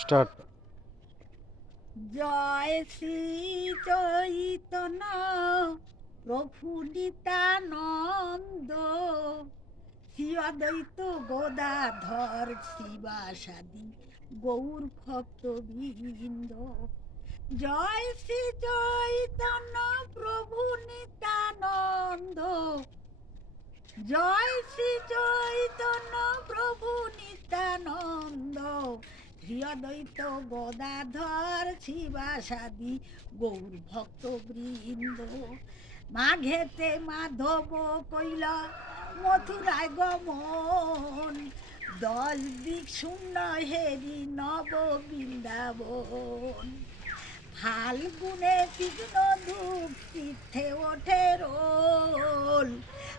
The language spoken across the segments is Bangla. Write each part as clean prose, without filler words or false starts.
স্টার্ট। জয় শ্রী চৈতন্য প্রভু নিত্যানন্দ, শ্রী অদ্বৈত গদাধর শিবাসাদি গৌর ভক্তবৃন্দ। জয় শ্রী চৈতন্য প্রভু নিত্যানন্দ, জয় শ্রী চৈতন্য প্রভু নিত্যানন্দ, শ্রী অদ্বৈত গদাধর শিবাসাদি গৌর ভক্তবৃন্দ। মাঘেতে মাধব কইল মথুরায় গমন, 10 দিক শূন্য হেরি নব বৃন্দাবন। ফাল্গুনে তীক্ষ্ণ ধূপ তীর্থে ওঠে রোল,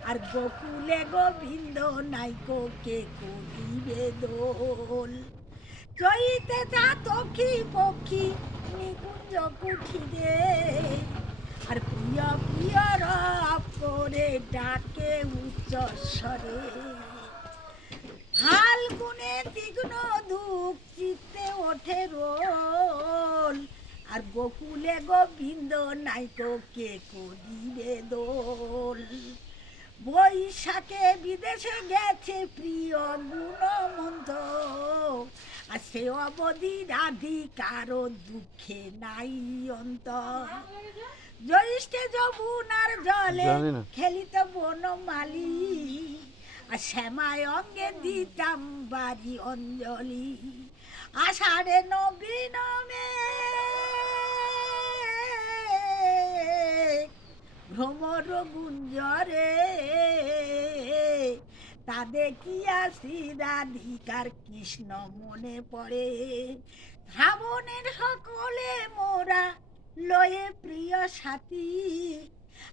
আর গোকুলে গোবিন্দ নাইকো কে করিবে দোল। চৈতে চাতকি পক্ষী নিকুঞ্জ কুঠিরে, আর প্রিয় প্রিয় রব করে ডাকে উচ্চ স্বরে। ফাল্গুনে তীক্ষ্ণ ধূপ চিত্তে ওঠে রোল, আর গোকুলে গোবিন্দ নাইকো কে করিবে দোল। বৈশাখে বিদেশে গেছে প্রিয় গুণমন্ত, আর সে অবধি রাধিকার দুঃখে নাই অন্ত। জ্যৈষ্ঠে যমুনার জলে খেলিত বনমালী, আর শ্যামায় অঙ্গে দিতাম বাড়ি অঞ্জলি। আষাঢ়ে নবীনমে ভ্রমর গুঞ্জরে, তা দেখিয়া শ্রী রাধিকার কৃষ্ণ মনে পড়ে। শ্রাবণের সকলে মোরা লয়ে প্রিয় সাথী,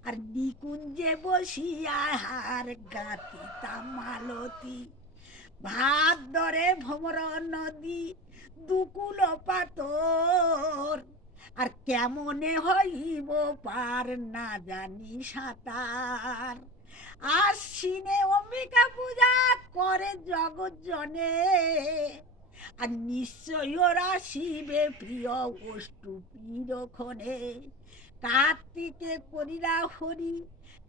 আর নিকুঞ্জে বসিয়া হার গাতিতাম মালতী। ভাদ্রে ভ্রমর নদী দুকুল পাতর, আর কেমনে হইব পার না জানি সাঁতার। আশ্বিনে অম্বিকা পূজা করে জগৎ জনে, আর নিশ্চয় ওরা শিবে প্রিয় অষ্টুপীর ক্ষণে। কার্তিকে করিরা হরি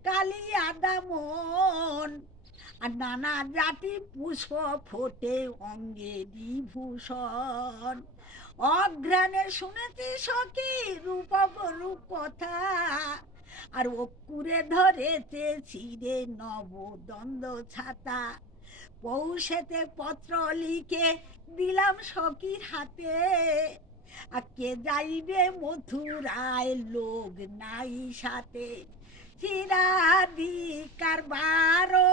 কালিয়া দামন, আর নানা জাতি পুষ্প ফোটে অঙ্গেরি ভূষণ। অঘ্রাণে শুনেছি সখী রূপ কথা, আর অকুরে ধরেছে ছিঁড়ে নবদ্বন্দ্ব ছাতা। পৌষেতে পত্র লিখে দিলাম সখীর হাতে, আর কে যাইবে মথুরায় লোক নাই সাথে। চিরাধিকার 12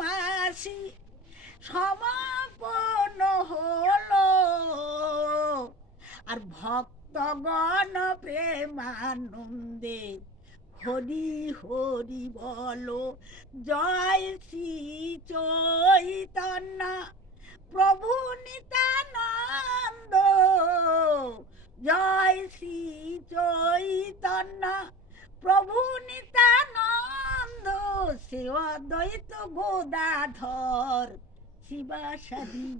মাসি সমাপন হলো, আর ভক্তগণ প্রেমানন্দে হরি হরি বলো। জয় শ্রী চৈতন্য প্রভু নিত্যানন্দ, জয় শ্রী চৈতন্য প্রভু নিত্যানন্দ, সে অদ্বৈত গদাধর শিবাসাদি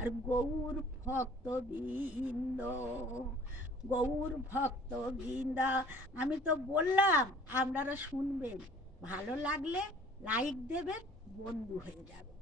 আর গৌর ভক্তবৃন্দ। গৌর ভক্তবৃন্দ, আমি তো বললাম আপনারা শুনবেন, ভালো লাগলে লাইক দেবেন, বন্ধু হয়ে যাবে।